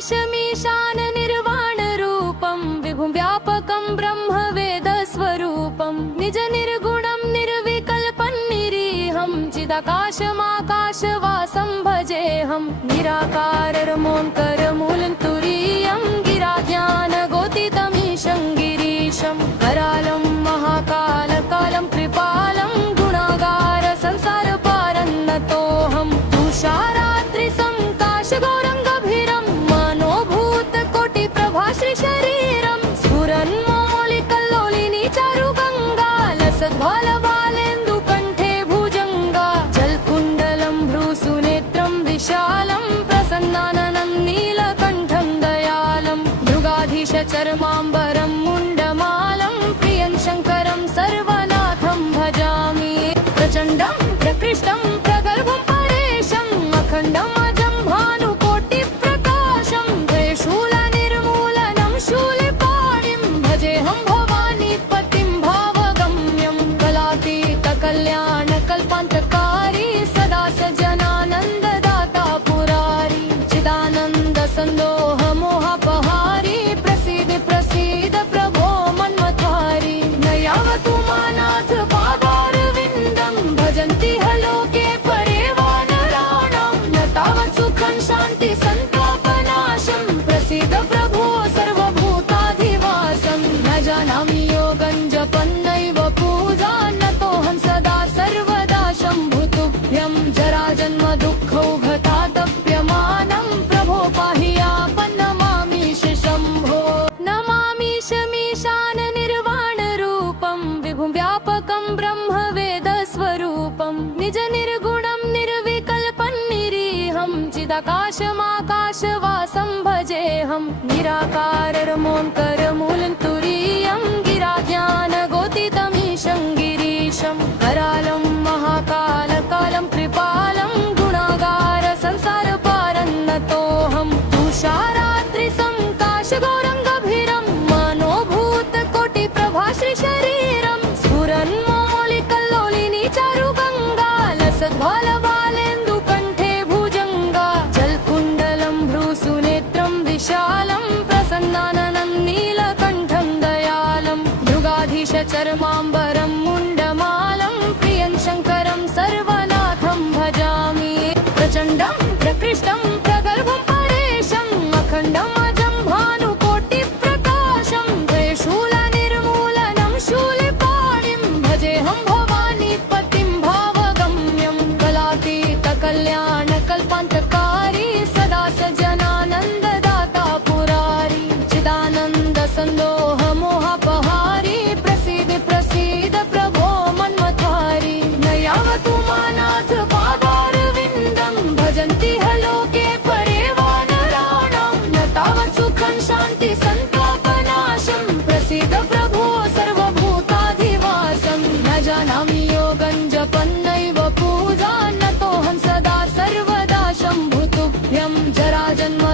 नमामीशमीशान निर्वाणरूपं विभुं व्यापकं ब्रह्मवेदस्वरूपं निज निर्गुणं निर्विकल्पं निरीहं चिदाकाशमाकाशवासं भजेऽहं निराकाररमोङ्करमूलं तुरीयं गिराज्ञानगोतितमीशं गिरीशं करालं महाकालकालं कृपालं गुणागार संसारपारन्नतोऽहं तुषारात्रिसङ्काशगौरङ्गभीरं मनोभूतकोटिप्रभाश्रीशरीरं स्फुरन्मौलिकल्लोलिनी चारुगङ्गा लसद्भालबालेन्दुकण्ठे भुजङ्गा जलकुण्डलं भ्रूसुनेत्रं विशालं प्रसन्नाननं नीलकण्ठं दयालं मृगाधीशचर्माम्बरं मुण्डमालं प्रियं शङ्करं सर्वनाथं भजामि प्रचण्डं प्रकृष्टं प्रगल्भं परेशम् अखण्डम् अजं भानुकोटिप्रकाशं त्रिशूलनिर्मूलनं शूलिपाणिं भजेऽहं भवानीपतिं भावगम्यं कलातीतकल्याणकल्पान्तकारी सदा सज्जनानन्ददाता पुरारी चिदानन्दसन्दोहमोहापहारी प्रसीद प्रसीद प्रभो मन्मथारी न यावतु मानाथ पादारविन्दं भजन्ति ह लोके परे वानराणां न तावत् सुखं शान्ति सन्तापनाशं प्रसीद प्रभो सर्वभूताधिवासं न जानामि योगं जपन्नैव पूजा नतोऽहं सदा सर्वदा शम्भुतुभ्यं जराजन्म दुःखौघतातप्यमानं प्रभो पाहि आपन्नमामीश शम्भो नमामीशमीशान निर्वाणरूपं विभुं व्यापकं ब्रह्मवेदस्वरूपं निज निर्गुणं निर्विकल्पं निरीहं चिदाकाशमाकाशवासं भजेऽहं निराकाररमोङ्करमूलं तुरीयं गिराज्ञानगोतितमीशं गिरीशं करालं महाकालकालं कृपालं गुणागार संसारपारन्नतोऽहं तुषारात्रिसङ्काशगौरङ्गभीरं मनोभूतकोटिप्रभाश्रीशरीरं स्फुरन्मौलिकल्लोलिनी चारुगङ्गा लसद्भालबालेन्दुकण्ठे भुजङ्गा जलकुण्डलं भ्रूसुनेत्रं विशालं प्रसन्नाननं नीलकण्ठं दयालं मृगाधीशचर्माम्बरं मुण्डमालं प्रियं शङ्करं सर्वनाथं भजामि प्रचण्डं प्रकृष्टं प्रगल्भं परेशम् अखण्डम् अजं भानुकोटिप्रकाशं त्रिशूलनिर्मूलनं शूलिपाणिं भजेऽहं भवानीपतिं भावगम्यं कलातीतकल्याणकल्पान्तकारी सदा सज्जनानन्ददाता पुरारी चिदानन्दसन्दोहमोहापहारी प्रसीद प्रसीद प्रभो मन्मथारी न यावतु मानाथ पादारविन्दं भजन्ति ह लोके परे वानराणां न तावत् सुखं शान्ति सन्तापनाशं प्रसीद प्रभो सर्वभूताधिवासं न जानामि योगं जपन्नैव पूजा नतोऽहं सदा सर्वदा शम्भुतुभ्यं जराजन्म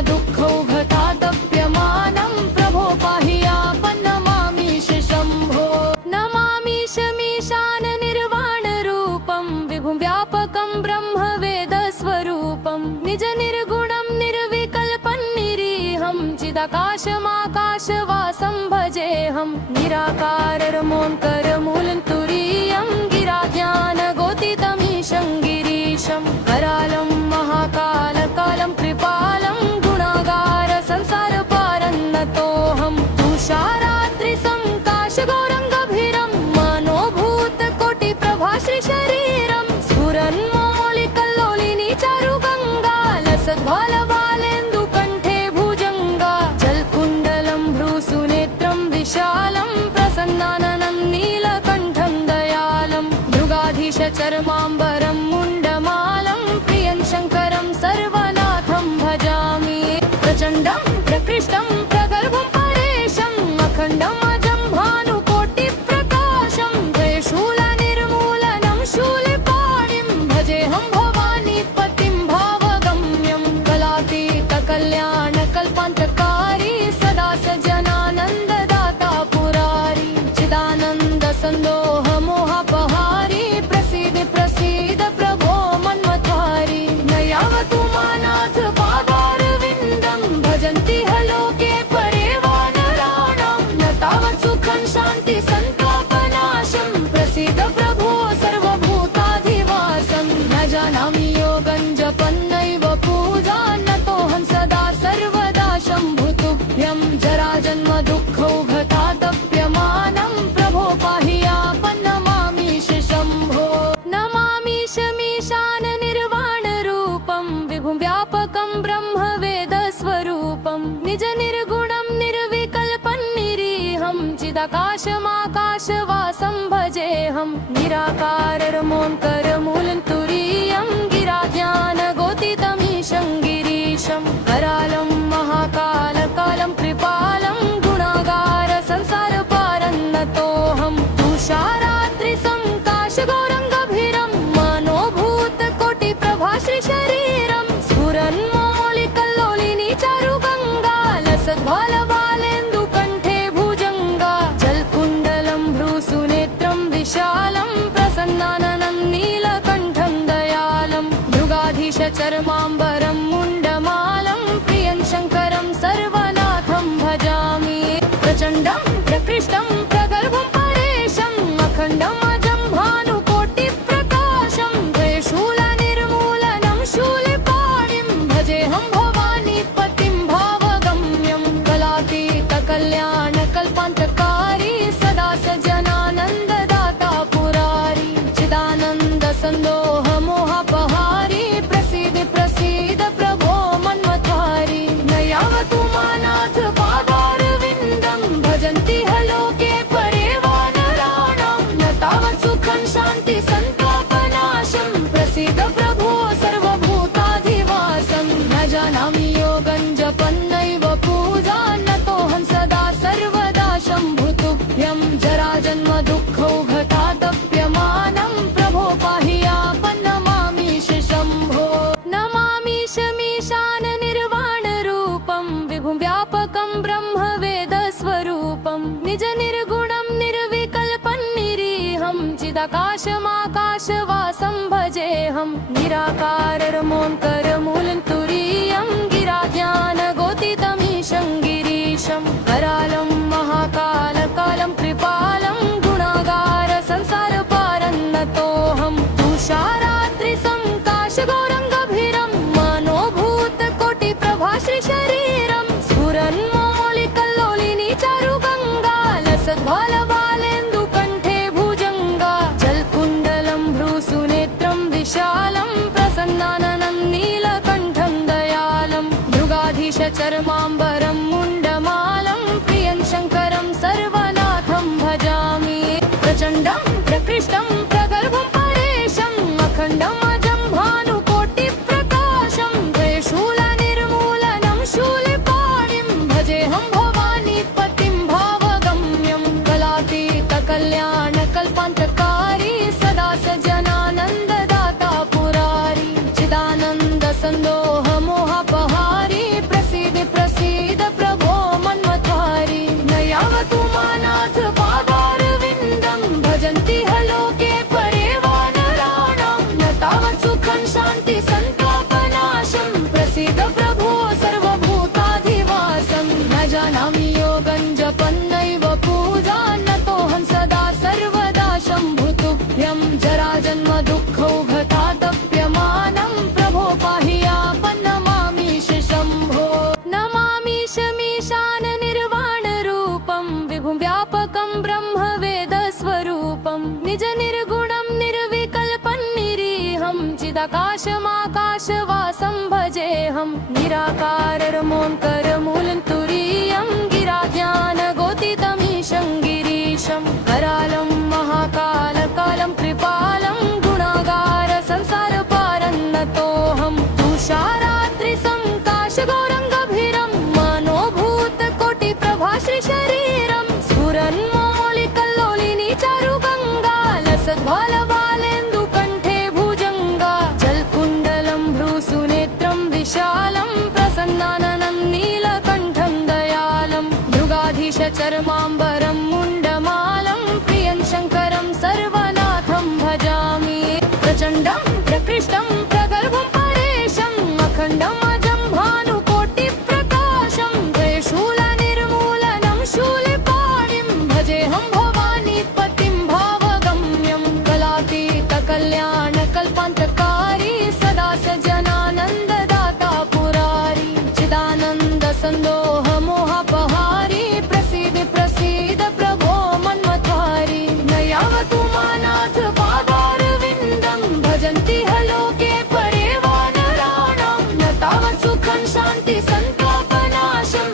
दुःखौघतातप्यमानं प्रभो पाहि आपन्नमामीश शम्भो नमामीशमीशान निर्वाणरूपं विभुं व्यापकं ब्रह्मवेदस्वरूपं निज निर्गुणं निर्विकल्पं निरीहं चिदाकाशमाकाशवासं भजेऽहं निराकाररमोङ्करमूलं तुरीयं गिराज्ञानगोतितमीशं गिरीशं करालं महाकालकालं कृपालं गुणागार संसारपारन्नतोऽहं तुषारात्रिसङ्काशगौरङ्गभीरं मनोभूतकोटिप्रभाश्रीशरीरं स्फुरन्मौलिकल्लोलिनी चारुगङ्गा लसद्भालबालेन्दुकण्ठे भुजङ्गा जलकुण्डलं भ्रूसुनेत्रं विशालं प्रसन्नाननं नीलकण्ठं दयालं मृगाधीशचर्माम्बरं मुण्डमालं प्रियं शङ्करं सर्वनाथं भजामि प्रचण्डं प्रकृष्टं प्रगल्भं परेशम् अखण्डम् अजं भानुकोटिप्रकाशं त्रिशूलनिर्मूलनं शूलिपाणिं भजेऽहं भवानीपतिं भावगम्यं कलातीतकल्याणकल्पान्तकारी सदा सज्जनानन्ददाता पुरारी चिदानन्दसन्दोहमोहापहारी प्रसीद प्रसीद प्रभो मन्मथारी न यावतु मानाथ पादारविन्दं भजन्ति निज निर्गुणं निर्विकल्पं निरीहं चिदाकाशमाकाशवासं भजेऽहं निराकाररमोङ्करमूलं तुरीयं गिराज्ञानगोतितमीशं गिरीशं करालं महाकालकालं कृपालं गुणागार संसारपारन्नतोऽहं तुषारात्रिसङ्काशगौरङ्गभीरं मनोभूतकोटिप्रभाश्रीशरीरं स्फुरन्मौलिकल्लोलिनी चारुगङ्गा लसद्भालबालेन्दुकण्ठे भुजङ्गा जलकुण्डलं भ्रूसुनेत्रं विशालं प्रसन्नाननं नीलकण्ठं दयालं मृगाधीशचर्माम्बरं मुण्डमालं प्रियं शङ्करं सर्वनाथं भजामि प्रचण्डं प्रकृष्टं प्रगल्भं परेशम् अखण्डम् अजं भानुकोटिप्रकाशं त्रिशूलनिर्मूलनं शूलपाणिं भजेऽहं भवानीपतिं भावगम्यं कलातीतकल्याणकल्पान्तकारी सदा सज्जनानन्ददाता पुरारी चिदानन्दसन्दोहमोहापहारी प्रसीद प्रसीद प्रभो मन्मथारी न यावतु मानाथ पादारविन्दं भजन्ति ह लोके परे वानराणां न तावत् सुखं शान्ति सन्तापनाशं प्रसीद प्रभो सर्वभूताधिवासं न जानामि योगं जपन्नैव पूजान्नतोऽहं सदा सर्वदा शम्भुतुभ्यं जराजन्म दुःखौघटातप्यमानं प्रभो पाहि आपन्नमामीश शम्भो नमामीशमीशान निर्वाणरूपं विभुं व्यापकं ब्रह्मवेदस्वरूपं निज निर्गुणं निर्विकल्पं निरीहं चिदाकाशमाकाशवासं भजेऽहं निराकाररमोङ्करमूलं तुरीयं गिराज्ञानगोतितमीशं गिरीशं करालं महाकालकालं कृपालं गुणागार संसारपारन्नतोऽहं तुषारात्रिसङ्काशगौरङ्गभीरं मनोभूतकोटिप्रभाश्रीशरीरं स्फुरन्मौलिकल्लोलिनी चारुगङ्गा लसद्भालबालेन्दुकण्ठे भुजङ्गा जलकुण्डलं भ्रूसुनेत्रं विशालं प्रसन्नाननं नीलकण्ठं दयालं मृगाधीशचर्माम्बरं मुण्डमालं प्रियं शङ्करं सर्वनाथं भजामि प्रचण्डं प्रकृष्टं प्रगल्भं परेशम् अखण्डम् अजं भानुकोटिप्रकाशं त्रिशूलनिर्मूलनं शूलपाणिं भजेऽहं भवानीपतिं भावगम्यं कलातीतकल्याणकल्पान्तकारी सदा सज्जनानन्ददाता पुरारी चिदानन्दसन्दोहमोहापहारी प्रसीद प्रसीद प्रभो मन्मथारी न यावतु मानाथ पादारविन्दं भजन्ति ह लोके परे वानराणां न तावत् सुखं शान्ति सन्तापनाशं प्रसीद प्रभो सर्वभूताधिवासं न जानामि योगं जपन्नैव पूजान्नतोऽहं सदा सर्वदा शम्भुतुभ्यं जराजन्म दुःखौघटातप्यमानं प्रभो पाहि आपन्नमामीश शम्भो नमामीशमीशान निर्वाणरूपं विभुं व्यापकं ब्रह्मवेदस्वरूपं निज निर्गुणं निर्विकल्पं निरीहं चिदाकाशमाकाशवासं भजेऽहं निराकाररमोङ्करमूलं तुरीयं गिराज्ञानगोतितमीशं गिरीशं करालं महाकालकालं कृपालं गुणागार संसारपारन्नतोऽहं तुषारात्रिसङ्काशगौरङ्गभीरं मनोभूतकोटिप्रभाश्रीशरीरं स्फुरन्मौलिकल्लोलिनी चारुगङ्गा लसद्भालबालेन्दुकण्ठे भुजङ्गा जलकुण्डलं भ्रूसुनेत्रं विशालं प्रसन्नाननं नीलकण्ठं दयालं मृगाधीशचर्माम्बरं मुण्डमालं प्रियं शङ्करं सर्वनाथं भजामि प्रचण्डं प्रकृष्टं प्रगल्भं परेशम् अखण्डम् अजं भानुकोटिप्रकाशं त्रिशूलनिर्मूलनं शूलपाणिं भजेऽहं भवानीपतिं भावगम्यं कलातीतकल्याणकल्पान्तकारी सदा सज्जनानन्ददाता पुरारी चिदानन्दसन्दोहमोहापहारी प्रसीद प्रसीद प्रभो मन्मथारी न यावतु मानाथ पादारविन्दं भजन्ति ह लोके परे वानराणां न तावत् सुखं शान्ति सन्तापनाशं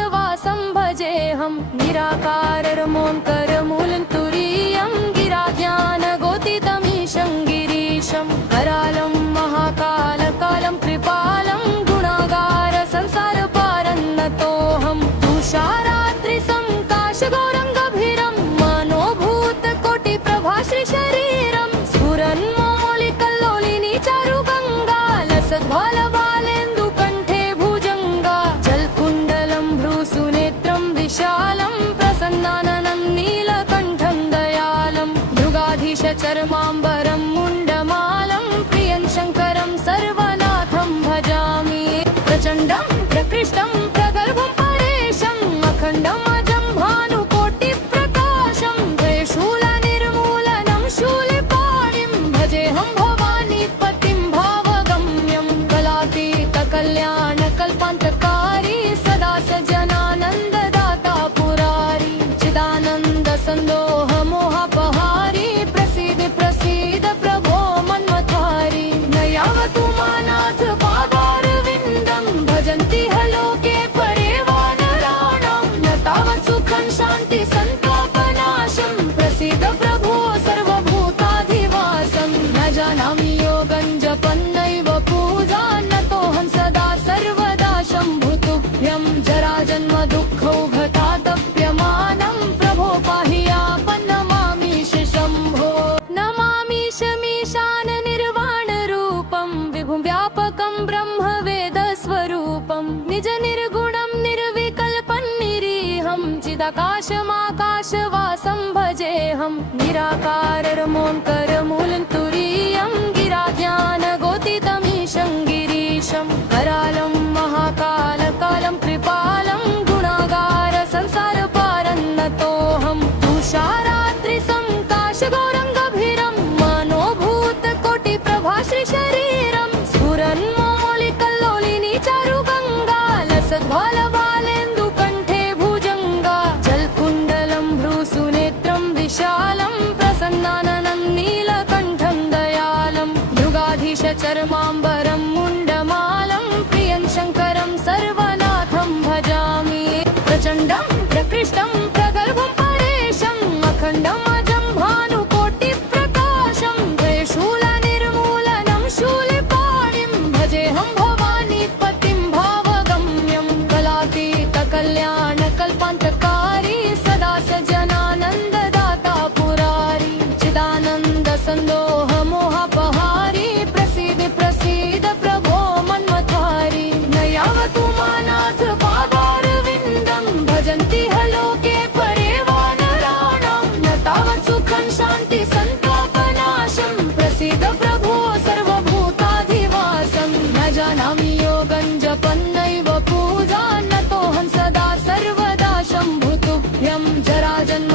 सदाशिवसमाकाशवासं भजेऽहं निराकाररमोङ्करमूलं तुरीयं गिराज्ञानगोतितमीशं गिरीशं करालं महाकालकालं कृपालं गुणागार संसारपारन्नतोऽहं तुषारात्रिसंकाशगौरङ्गभीरं मनोभूतकोटिप्रभाश्रीशरीरं स्फुरन्मौलिकल्लोलिनी चारुगङ्गा लसद्भालबालेन्दुकण्ठे भुजङ्गा जलकुण्डलं भ्रूसुनेत्रं विशालं प्रसन्नाननं नीलकण्ठं दयालं मृगाधीशचर्माम्बरं मुण्डमालं प्रियं शङ्करं सर्वनाथं भजामि प्रचण्डं प्रकृष्टं प्रगर्भं परेशम् अखण्डम् अजं भानुकोटिप्रकाशं त्रिशूलनिर्मूलनं शूलिपाणिं भजेऽहं भवानीपतिं भावगम्यं कलातीतकल्याणकल्पान्तकारी सदा सज्जनानन्ददाता पुरारी चिदानन्दसन्दोहमोहापहारी प्रसीद प्रसीद प्रभो मन्मथारी न यावतु मानाथ पादारविन्दं भजन्ति ह लोके परे वानराणां न तावत् सुखं शान्ति सन्तापनाशं प्रसीद प्रभो सर्वभूताधिवासं न जानामि योगं जपन्नैव पूजा नतोऽहं सदा सर्वदा शम्भुतुभ्यं जराजन्म दुःखौघतातप्यमानं प्रभो पाहि आपन्नमामीश शम्भो नमामीश मीशान निर्वाणरूपं विभुं व्यापकं ब्रह्म वेदस्वरूपं निज निर्गुणं निर्विकल्पं निरीहं चिदाकाशमाकाशवासं भजेऽहं निराकाररमोङ्करमूलं तुरीयं गिराज्ञानगोतितमीशं गिरीशं करालं महाकालकालं कृपालं गुणागार संसारपारन्नतोऽहं तुषारात्रिसंकाशगौरङ्गभीरं मनोभूतकोटिप्रभाश्रीशरीरं स्फुरन्मौलिकल्लोलिनी चारुगङ्गा लसद्भालबालेन्दुकण्ठे भुजङ्गा जलकुण्डलं भ्रूसुनेत्रं विशालं प्रसन्नाननं नीलकण्ठं दयालं मृगाधीशचर्माम्बरं मुण्डमालं प्रियं शङ्करं सर्वनाथं भजामि प्रचण्डं प्रकृष्टं प्रगर्भं परेशम् अखण्डम् अजं भानुकोटिप्रकाशं त्रिशूलनिर्मूलनं शूलिपाणिं भजेऽहं भवानीपतिं भावगम्यं कलातीतकल्याणकल्पान्तकारी सदा सज्जनानन्ददाता पुरारी चिदानन्दसन्दोहमोहापहारी प्रसीद प्रसीद प्रभो मन्मथारी न यावतु मानाथ पादारविन्दं भजन्ति ह लोके परे वानराणां न तावत् सुखं शान्ति सन्तापनाशं प्रसीद प्रभो सर्वभूताधिवासं न जानामि योगं जपन्नैव पूजा नतोऽहं सदा सर्वदा शम्भुतुभ्यं जराजन्म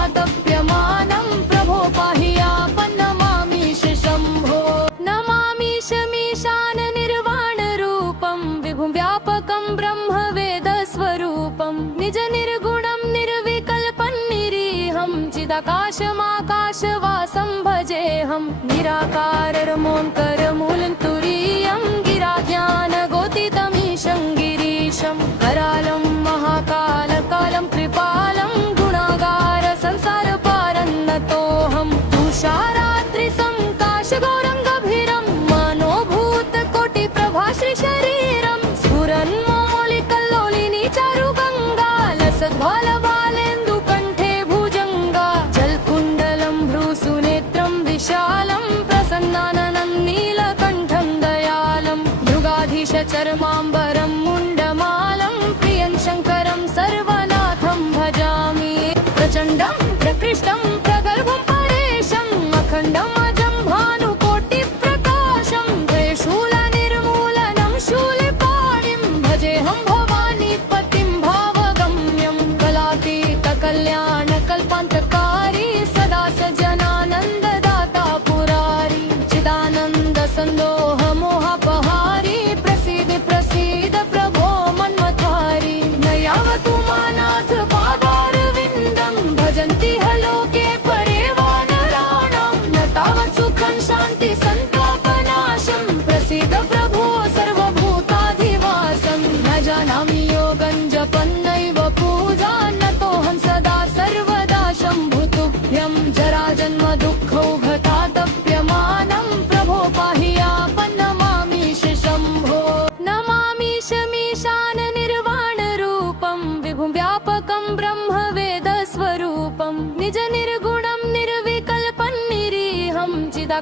दुःखौघतातप्यमानं प्रभो पाहि आपन्नमामीश शम्भो नमामीश मीशान निर्वाणरूपं विभुं व्यापकं ब्रह्म वेदस्वरूपं निज निर्गुणं निर्विकल्पं निरीहं चिदाकाशमाकाशवासं भजेऽहं निराकाररमोङ्करमूलं तुरीयं गिराज्ञानगोतितमीशं गिरीशं करालं महाकालकालं कृपालं गुणागार संसारपारन्नतोऽहं तुषारात्रिसंकाशगौरङ्गभीरं मनोभूतकोटिप्रभाश्रीशरीरं स्फुरन्मौलिकल्लोलिनी चारुगङ्गा लसद्भालबालेन्दुकण्ठे भुजङ्गा जलकुण्डलं भ्रूसुनेत्रं विशालं प्रसन्नाननं नीलकण्ठं दयालं मृगाधीशचर्माम्बरं मुण्डमालं प्रियं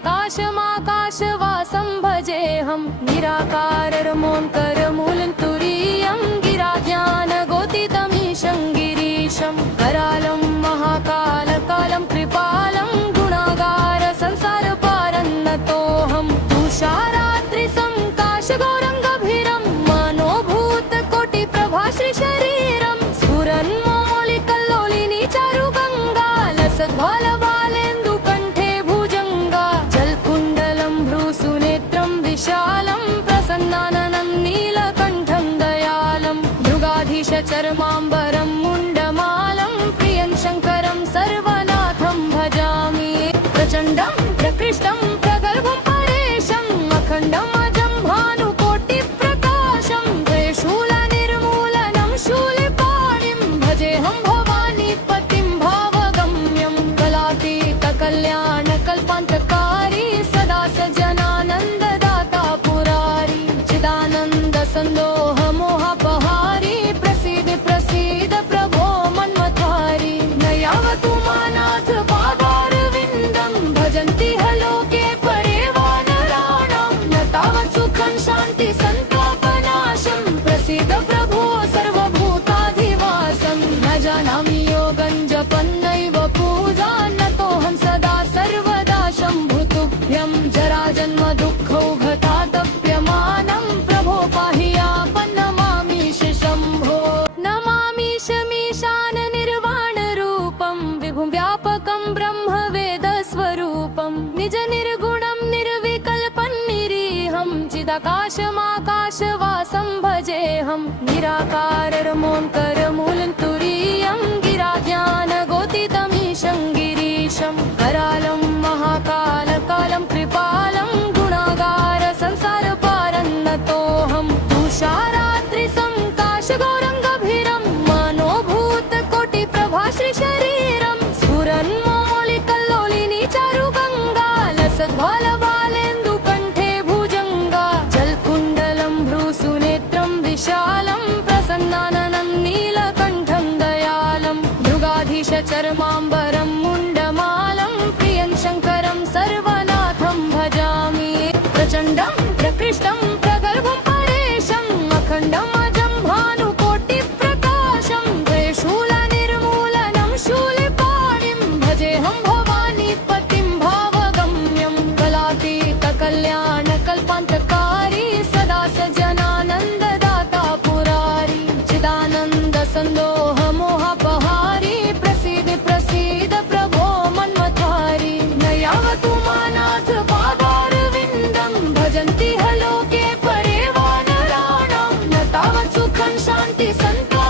चिदाकाशमाकाशवासं भजेऽहं निराकाररमोङ्करमूलं तुरीयं गिराज्ञानगोतितमीशं गिरीशं करालं महाकालकालं कृपालं गुणागार संसारपारन्नतोऽहं तुषारात्रिसङ्काशगौरङ्गभीरं मनोभूतकोटिप्रभाश्रीशरीरं स्फुरन्मौलिकल्लोलिनी चारुगङ्गा लसद्भालबालेन्दुकण्ठे भुजङ्गा जलकुण्डलं भ्रूसुनेत्रं विशालं प्रसन्नाननं नीलकण्ठं दयालं मृगाधीशचर्माम्बरं मुण्डमालं प्रियं शङ्करं सर्वनाथं भजामि प्रचण्डं प्रकृष्टं प्रगल्भं परेशम् अखण्डम् अजं भानुकोटिप्रकाशं त्रिशूलनिर्मूलनं शूलिपाणिं भजेऽहं भवानीपतिं भावगम्यं कलातीतकल्याणकल्पान्तकारी सदा सजनानन्ददाता पुरारी चिदानन्दसन्दोहमोहापहारी प्रसीद प्रसीद प्रभो मन्मथारी न यावतु मानाथ पादारविन्दं भजन्ति ह लोके परे वानराणां न तावत् सुखं शान्ति सन्तापनाशं प्रसीद प्रभो सर्वभूताधिवासं न जानामि योगं जपन्नैव पूजा नतोऽहं सदा सर्वदा शम्भुतुभ्यं जराजन्म दुःखौघतातप्यमानं प्रभो पाहि आपन्नमामीश शम्भो नमामीश मीशान निर्वाणरूपं विभुं व्यापकं ब्रह्मवेदस्वरूपं निज निर्गुणं निर्विकल्पं निरीहं चिदाकाशमाकाशवासं भजेऽहं निराकाररमोङ्करमूलं तुरीयं गिराज्ञानगोतितमीशं गिरीशं करालं महाकालकालं कृपालं गुणागार संसारपारन्नतोऽहं तुषारात्रिसङ्काशगौरङ्गभीरं मनोभूतकोटिप्रभाश्रीशरीरं स्फुरन्मौलिकल्लोलिनी चारुगङ्गा लसद्भालबालेन्दुकण्ठे भुजङ्गा जलकुण्डलं भ्रूसुनेत्रं विशालं प्रसन्नाननं नीलकण्ठं दयालं मृगाधीशचर्माम्बरं मुण्डमालं प्रियं शङ्करं सर्वनाथं भजामि प्रचण्डं प्रकृष्टं प्रगल्भं परेशम् अखण्डम् अजं भानुकोटिप्रकाशं त्रिशूलनिर्मूलनं शूलिपाणिं भजेऽहं भवानीपतिं भावगम्यं कलातीतकल्याणकल्पान्तकारी सदा सजनानन्ददाता पुरारी चिदानन्दसन्दोहमोहापहारी प्रसीद प्रसीद प्रभो मन्मथारी न यावतु मानाथ पादारविन्दं भजन्ति ह लोके परे वानराणां न तावत् सुखं शान्ति सन्ता